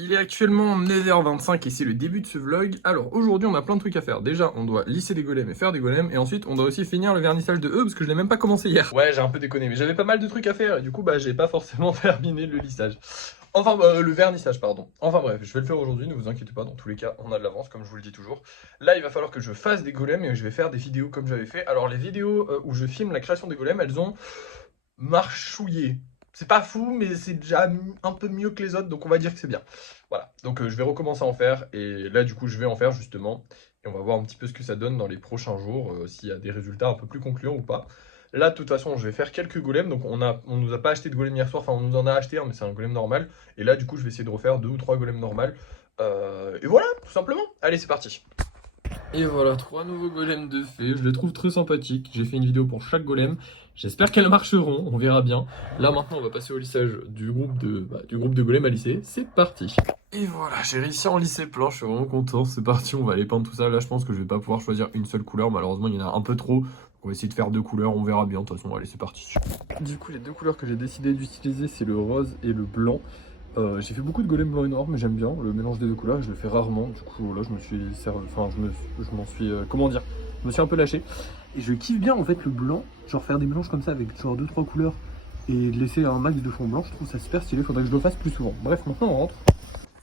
Il est actuellement 9h25 et c'est le début de ce vlog. Alors aujourd'hui on a plein de trucs à faire. Déjà on doit lisser des golems et faire des golems. Et ensuite on doit aussi finir le vernissage de eux parce que je l'ai même pas commencé hier. Ouais j'ai un peu déconné mais j'avais pas mal de trucs à faire et du coup bah j'ai pas forcément terminé le lissage. Enfin le vernissage pardon. Enfin bref je vais le faire aujourd'hui, ne vous inquiétez pas, dans tous les cas on a de l'avance comme je vous le dis toujours. Là il va falloir que je fasse des golems et je vais faire des vidéos comme j'avais fait. Alors les vidéos où je filme la création des golems elles ont marchouillé. C'est pas fou, mais c'est déjà un peu mieux que les autres, donc on va dire que c'est bien. Voilà, donc je vais recommencer à en faire, et là du coup je vais en faire justement, et on va voir un petit peu ce que ça donne dans les prochains jours, s'il y a des résultats un peu plus concluants ou pas. Là de toute façon je vais faire quelques golems, donc on nous a pas acheté de golem hier soir, enfin on nous en a acheté, hein, mais c'est un golem normal, et là du coup je vais essayer de refaire 2 ou 3 golems normales, et voilà, tout simplement. Allez c'est parti. Et voilà, 3 nouveaux golems de fait, je les trouve très sympathiques. J'ai fait une vidéo pour chaque golem, j'espère qu'elles marcheront, on verra bien. Là maintenant on va passer au lissage du groupe de golems à lisser, c'est parti. Et voilà, j'ai réussi à en lisser plein, je suis vraiment content, c'est parti, on va aller peindre tout ça. Là je pense que je vais pas pouvoir choisir une seule couleur, malheureusement il y en a un peu trop. On va essayer de faire 2 couleurs, on verra bien, de toute façon, allez c'est parti. Du coup les 2 couleurs que j'ai décidé d'utiliser c'est le rose et le blanc. J'ai fait beaucoup de golems blanc et noir, mais j'aime bien le mélange des deux couleurs, je le fais rarement, du coup là je me suis servi, enfin je m'en suis, comment dire, je me suis un peu lâché. Et je kiffe bien en fait le blanc, genre faire des mélanges comme ça avec genre 2-3 couleurs et laisser un max de fond blanc, je trouve ça super stylé, faudrait que je le fasse plus souvent. Bref, maintenant on rentre.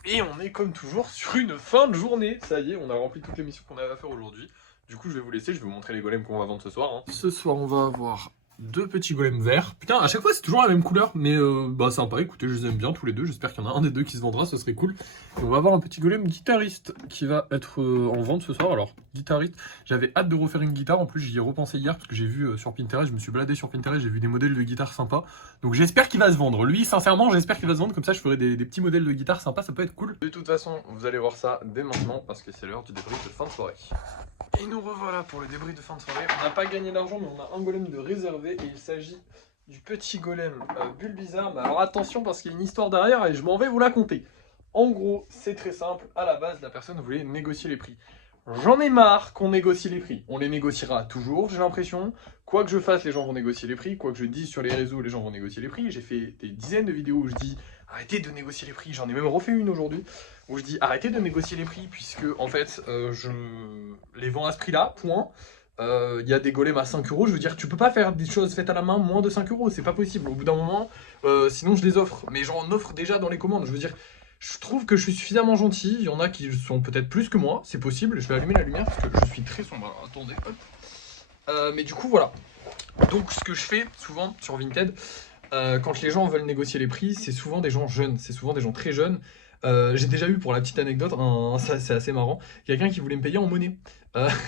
Et on est comme toujours sur une fin de journée, ça y est, on a rempli toutes les missions qu'on avait à faire aujourd'hui. Du coup je vais vous laisser, je vais vous montrer les golems qu'on va vendre ce soir. Ce soir on va avoir 2 petits golems verts. Putain, à chaque fois c'est toujours la même couleur, mais bah sympa, écoutez, je les aime bien tous les deux, j'espère qu'il y en a un des deux qui se vendra, ce serait cool. Et on va avoir un petit golem guitariste qui va être en vente ce soir. Alors, guitariste, j'avais hâte de refaire une guitare, en plus j'y ai repensé hier parce que j'ai vu sur Pinterest, je me suis baladé sur Pinterest, j'ai vu des modèles de guitare sympas. Donc j'espère qu'il va se vendre, lui sincèrement j'espère qu'il va se vendre, comme ça je ferai des petits modèles de guitare sympas, ça peut être cool. De toute façon, vous allez voir ça dès maintenant parce que c'est l'heure du débrief de fin de soirée. Et nous revoilà pour le débrief de fin de soirée. On n'a pas gagné d'argent, mais on a un golem de réservé et il s'agit du petit golem Bulbizarre. Mais alors attention parce qu'il y a une histoire derrière et je m'en vais vous la conter. En gros, c'est très simple. À la base, la personne voulait négocier les prix. J'en ai marre qu'on négocie les prix. On les négociera toujours, j'ai l'impression. Quoi que je fasse, les gens vont négocier les prix. Quoi que je dise sur les réseaux, les gens vont négocier les prix. J'ai fait des dizaines de vidéos où je dis arrêtez de négocier les prix. J'en ai même refait une aujourd'hui où je dis arrêtez de négocier les prix puisque en fait je les vends à ce prix-là, point. Il y a des golems à 5 euros, je veux dire tu peux pas faire des choses faites à la main moins de 5 euros, c'est pas possible. Au bout d'un moment, sinon je les offre. Mais j'en offre déjà dans les commandes, je veux dire. Je trouve que je suis suffisamment gentil, il y en a qui sont peut-être plus que moi, c'est possible, je vais allumer la lumière parce que je suis très sombre, alors, attendez, hop. Mais du coup voilà, donc ce que je fais souvent sur Vinted, quand les gens veulent négocier les prix, c'est souvent des gens jeunes, c'est souvent des gens très jeunes. J'ai déjà eu, pour la petite anecdote, ça c'est assez marrant, quelqu'un qui voulait me payer en monnaie.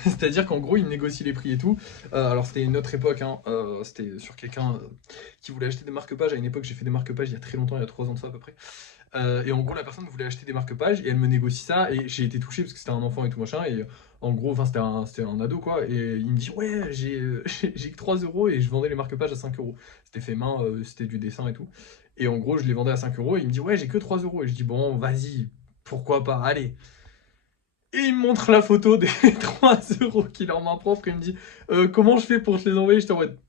C'est-à-dire qu'en gros il négocie les prix et tout. Alors c'était une autre époque, hein, c'était sur quelqu'un qui voulait acheter des marque-pages. À une époque j'ai fait des marque-pages il y a très longtemps, il y a 3 ans de ça à peu près. Et en gros la personne voulait acheter des marque-pages et elle me négocie ça et j'ai été touché parce que c'était un enfant et tout machin et en gros enfin c'était un ado quoi et il me dit ouais j'ai que 3 euros et je vendais les marque-pages à 5 euros. C'était fait main, c'était du dessin et tout. Et en gros je les vendais à 5 euros et il me dit ouais j'ai que 3 euros et je dis bon vas-y pourquoi pas allez. Et il me montre la photo des 3 euros qu'il a en main propre et il me dit comment je fais pour te les envoyer. J'étais en mode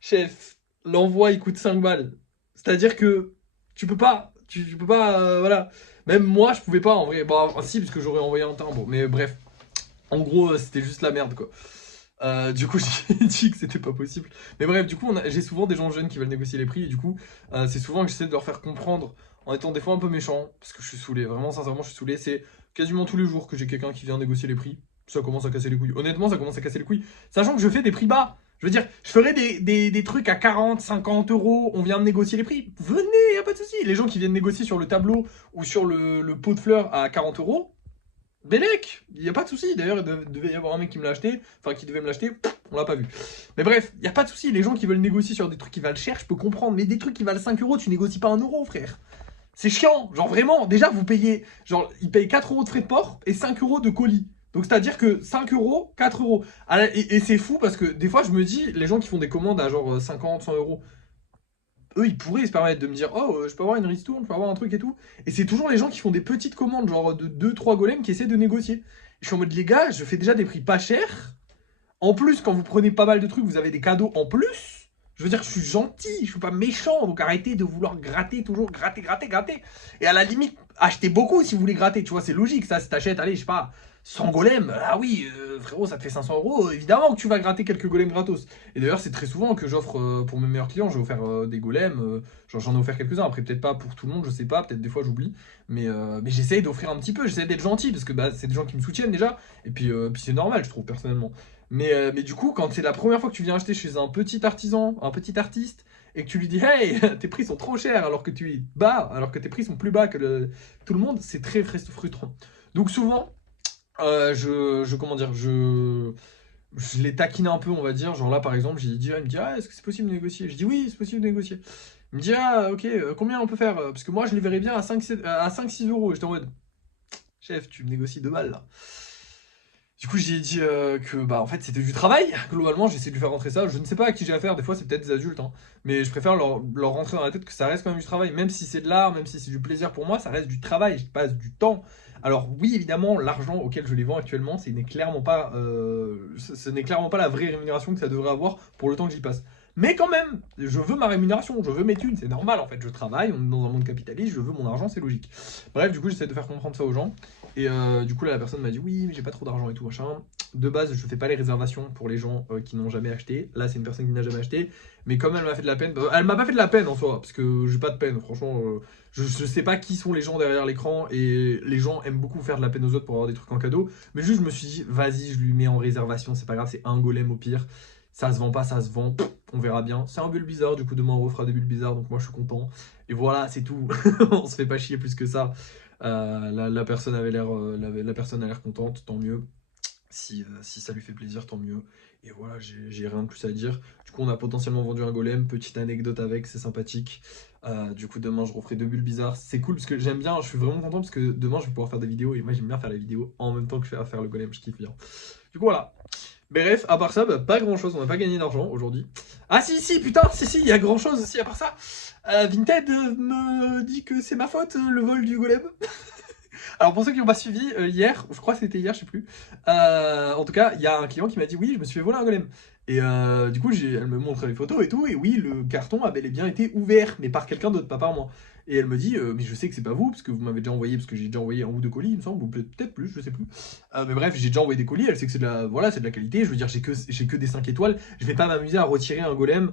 chef, l'envoi il coûte 5 balles. C'est-à-dire que tu peux pas, tu peux pas, voilà. Même moi je pouvais pas en vrai. Bah si, parce que j'aurais envoyé un timbre. Mais bref, en gros c'était juste la merde quoi. Du coup j'ai dit que c'était pas possible. Mais bref, du coup j'ai souvent des gens jeunes qui veulent négocier les prix. Et du coup c'est souvent que j'essaie de leur faire comprendre en étant des fois un peu méchant. Parce que je suis saoulé, vraiment sincèrement je suis saoulé. C'est quasiment tous les jours que j'ai quelqu'un qui vient négocier les prix. Ça commence à casser les couilles. Honnêtement ça commence à casser les couilles. Sachant que je fais des prix bas. Je veux dire, je ferais des trucs à 40, 50 euros, on vient de négocier les prix. Venez, y a pas de souci. Les gens qui viennent négocier sur le tableau ou sur le pot de fleurs à 40 euros, Bellec, y a pas de souci. D'ailleurs, il devait y avoir un mec qui me l'a acheté, enfin qui devait me l'acheter, on l'a pas vu. Mais bref, y a pas de souci. Les gens qui veulent négocier sur des trucs qui valent cher, je peux comprendre. Mais des trucs qui valent 5 euros, tu négocies pas 1 euro, frère. C'est chiant, genre vraiment, déjà vous payez, genre ils payent 4 euros de frais de port et 5 euros de colis. Donc c'est-à-dire que 5 euros, 4 euros. Et c'est fou parce que des fois je me dis, les gens qui font des commandes à genre 50, 100 euros, eux ils pourraient se permettre de me dire, oh je peux avoir une ristourne, je peux avoir un truc et tout. Et c'est toujours les gens qui font des petites commandes, genre de 2-3 golems qui essaient de négocier. Je suis en mode, les gars, je fais déjà des prix pas chers. En plus, quand vous prenez pas mal de trucs, vous avez des cadeaux en plus. Je veux dire, je suis gentil, je suis pas méchant, donc arrêtez de vouloir gratter, toujours gratter, gratter, gratter. Et à la limite, achetez beaucoup si vous voulez gratter, tu vois, c'est logique, ça, si t'achètes, allez, je sais pas, 100 golems, ah oui, frérot, ça te fait 500 euros, évidemment que tu vas gratter quelques golems gratos. Et d'ailleurs, c'est très souvent que j'offre, pour mes meilleurs clients, j'ai offert des golems, j'en ai offert quelques-uns, après peut-être pas pour tout le monde, je sais pas, peut-être des fois j'oublie, mais j'essaye d'offrir un petit peu, j'essaie d'être gentil, parce que bah, c'est des gens qui me soutiennent déjà, et puis c'est normal, je trouve, personnellement. Mais du coup, quand c'est la première fois que tu viens acheter chez un petit artisan, un petit artiste, et que tu lui dis hey, tes prix sont trop chers alors que tu es bas, alors que tes prix sont plus bas que tout le monde, c'est très frustrant. Donc souvent, comment dire, je les taquine un peu, on va dire. Genre là, par exemple, j'ai dit, il me dit, ah, est-ce que c'est possible de négocier? Je dis oui, c'est possible de négocier. Il me dit, ah, ok, combien on peut faire? Parce que moi, je les verrais bien à 5-6 euros. Et j'étais en mode, chef, tu me négocies 2 balles là. Du coup, j'ai dit que bah en fait c'était du travail. Globalement, j'essaie de lui faire rentrer ça. Je ne sais pas à qui j'ai affaire. Des fois, c'est peut-être des adultes, hein. Mais je préfère leur rentrer dans la tête que ça reste quand même du travail. Même si c'est de l'art, même si c'est du plaisir pour moi, ça reste du travail. Je passe du temps. Alors oui, évidemment, l'argent auquel je les vends actuellement, ce n'est clairement pas la vraie rémunération que ça devrait avoir pour le temps que j'y passe. Mais quand même, je veux ma rémunération, je veux mes thunes, c'est normal en fait. Je travaille, on est dans un monde capitaliste, je veux mon argent, c'est logique. Bref, du coup, j'essaie de faire comprendre ça aux gens. Et du coup, là, la personne m'a dit oui, mais j'ai pas trop d'argent et tout, machin. De base, je fais pas les réservations pour les gens qui n'ont jamais acheté. Là, c'est une personne qui n'a jamais acheté. Mais comme elle m'a fait de la peine, elle m'a pas fait de la peine en soi, parce que j'ai pas de peine, franchement. Je sais pas qui sont les gens derrière l'écran et les gens aiment beaucoup faire de la peine aux autres pour avoir des trucs en cadeau. Mais juste, je me suis dit, vas-y, je lui mets en réservation, c'est pas grave, c'est un golem au pire. Ça se vend pas, ça se vend, pff, on verra bien. C'est un bulle bizarre, du coup, demain on refera des bulles bizarres, donc moi je suis content. Et voilà, c'est tout. On se fait pas chier plus que ça. La personne avait l'air, la personne a l'air contente, tant mieux. Si ça lui fait plaisir, tant mieux. Et voilà, j'ai rien de plus à dire. Du coup, on a potentiellement vendu un golem. Petite anecdote avec, c'est sympathique. Du coup, demain, je referai 2 bulles bizarres. C'est cool parce que j'aime bien, je suis vraiment content parce que demain, je vais pouvoir faire des vidéos. Et moi, j'aime bien faire les vidéos en même temps que je vais faire le golem. Je kiffe bien. Du coup, voilà. Bref, à part ça, bah, pas grand chose. On n'a pas gagné d'argent aujourd'hui. Ah, si, putain, si, il y a grand chose aussi à part ça. Vinted me dit que c'est ma faute, le vol du golem. Alors pour ceux qui n'ont pas suivi, hier, je crois que c'était hier, je sais plus. En tout cas, il y a un client qui m'a dit oui, je me suis fait voler un golem. Et du coup, elle me montre les photos et tout, et oui, le carton a bel et bien été ouvert, mais par quelqu'un d'autre, pas par moi. Et elle me dit, mais je sais que c'est pas vous, parce que vous m'avez déjà envoyé, parce que j'ai déjà envoyé un ou deux colis, il me semble, ou peut-être plus, je sais plus. Mais bref, j'ai déjà envoyé des colis, elle sait que c'est de la, voilà, c'est de la qualité, je veux dire, j'ai que des 5 étoiles, je vais pas m'amuser à retirer un golem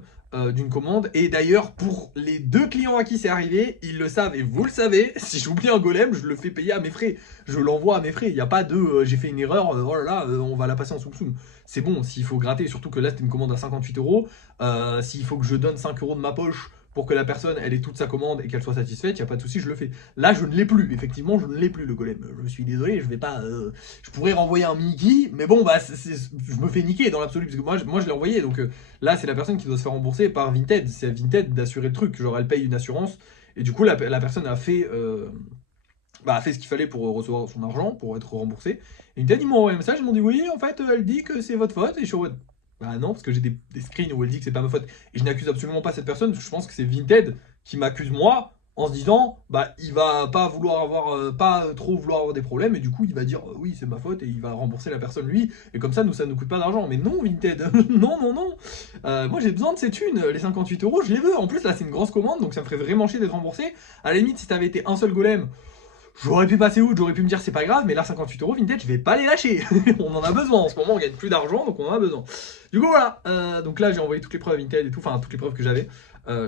d'une commande. Et d'ailleurs, pour les 2 clients à qui c'est arrivé, ils le savent et vous le savez, si j'oublie un golem, je le fais payer à mes frais. Je l'envoie à mes frais. Il n'y a pas de j'ai fait une erreur, oh là là, on va la passer en soum-soum. C'est bon, s'il faut gratter, surtout que là c'était une commande à 58 euros, s'il faut que je donne 5 euros de ma poche pour que la personne elle ait toute sa commande et qu'elle soit satisfaite, il n'y a pas de souci, je le fais. Là, je ne l'ai plus, effectivement, je ne l'ai plus le golem. Je suis désolé, je vais pas. Je pourrais renvoyer un Mickey, mais bon, bah, je me fais niquer dans l'absolu, parce que moi je l'ai envoyé, donc là, c'est la personne qui doit se faire rembourser par Vinted. C'est à Vinted d'assurer le truc, genre elle paye une assurance, et du coup, la personne a fait. A fait ce qu'il fallait pour recevoir son argent, pour être remboursé. Et Vinted, ils m'ont envoyé un message, ils m'ont dit oui, en fait, elle dit que c'est votre faute. Et je suis en mode, bah non, parce que j'ai des screens où elle dit que c'est pas ma faute. Et je n'accuse absolument pas cette personne, parce que je pense que c'est Vinted qui m'accuse moi, en se disant, bah il va pas vouloir avoir, pas trop vouloir avoir des problèmes, et du coup il va dire oui c'est ma faute, et il va rembourser la personne lui, et comme ça nous coûte pas d'argent. Mais non Vinted, non. Moi j'ai besoin de ces thunes, les 58 euros je les veux. En plus là c'est une grosse commande, donc ça me ferait vraiment chier d'être remboursé. À la limite si t'avais été un seul golem, j'aurais pu passer outre, j'aurais pu me dire c'est pas grave, mais là 58 euros Vinted, je vais pas les lâcher. On en a besoin en ce moment, on gagne plus d'argent, donc on en a besoin. Du coup voilà, donc là j'ai envoyé toutes les preuves à Vinted et tout, enfin toutes les preuves que j'avais.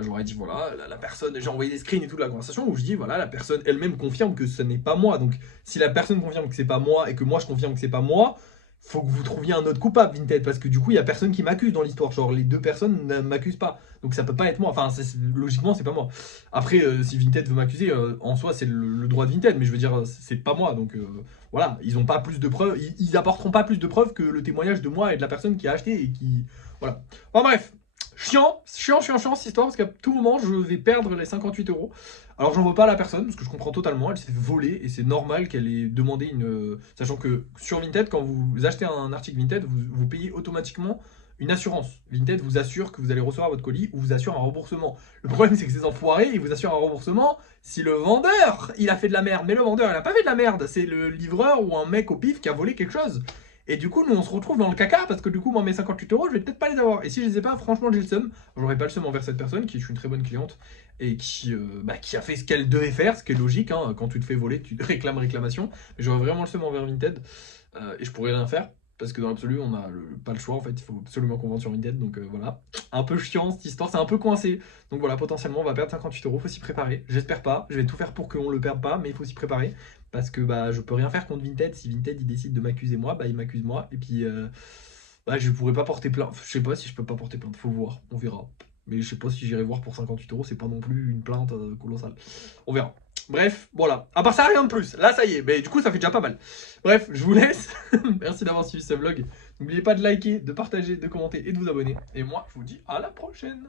J'aurais dit voilà, la personne, j'ai envoyé des screens et tout de la conversation où je dis voilà, la personne elle-même confirme que ce n'est pas moi. Donc si la personne confirme que c'est pas moi et que moi je confirme que c'est pas moi, faut que vous trouviez un autre coupable Vinted, parce que du coup il y a personne qui m'accuse dans l'histoire, genre les 2 personnes ne m'accusent pas, donc ça peut pas être moi, enfin logiquement c'est pas moi. Après si Vinted veut m'accuser, en soi c'est le droit de Vinted, mais je veux dire c'est pas moi, donc voilà, ils ont pas plus de preuves, ils apporteront pas plus de preuves que le témoignage de moi et de la personne qui a acheté et qui, voilà. Enfin bref, chiant cette histoire, parce qu'à tout moment je vais perdre les 58 euros. Alors j'en veux pas à la personne, parce que je comprends totalement, elle s'est fait voler, et c'est normal qu'elle ait demandé une... Sachant que sur Vinted, quand vous achetez un article Vinted, vous payez automatiquement une assurance. Vinted vous assure que vous allez recevoir votre colis, ou vous assure un remboursement. Le problème c'est que ces enfoirés, ils vous assurent un remboursement si le vendeur, il a fait de la merde. Mais le vendeur, il a pas fait de la merde, c'est le livreur ou un mec au pif qui a volé quelque chose. Et du coup, nous, on se retrouve dans le caca parce que du coup, moi, mes 58 €, je vais peut-être pas les avoir. Et si je les ai pas, franchement, j'ai le seum. J'aurais pas le seum envers cette personne qui est une très bonne cliente et qui a fait ce qu'elle devait faire, ce qui est logique. Hein. Quand tu te fais voler, tu réclames réclamation. Mais j'aurais vraiment le seum envers Vinted et je pourrais rien faire. Parce que dans l'absolu, on n'a pas le choix en fait, il faut absolument qu'on vende sur Vinted, donc voilà. Un peu chiant cette histoire, c'est un peu coincé. Donc voilà, potentiellement on va perdre 58 €, faut s'y préparer. J'espère pas, je vais tout faire pour qu'on le perde pas, mais il faut s'y préparer. Parce que bah je peux rien faire contre Vinted. Si Vinted il décide de m'accuser moi, bah il m'accuse moi. Et puis bah, je pourrais pas porter plainte. Je sais pas si je peux pas porter plainte, faut voir, on verra. Mais je sais pas si j'irai voir pour 58 €, c'est pas non plus une plainte colossale. On verra. Bref, voilà. À part ça, rien de plus. Là, ça y est. Mais du coup, ça fait déjà pas mal. Bref, je vous laisse. Merci d'avoir suivi ce vlog. N'oubliez pas de liker, de partager, de commenter et de vous abonner. Et moi, je vous dis à la prochaine.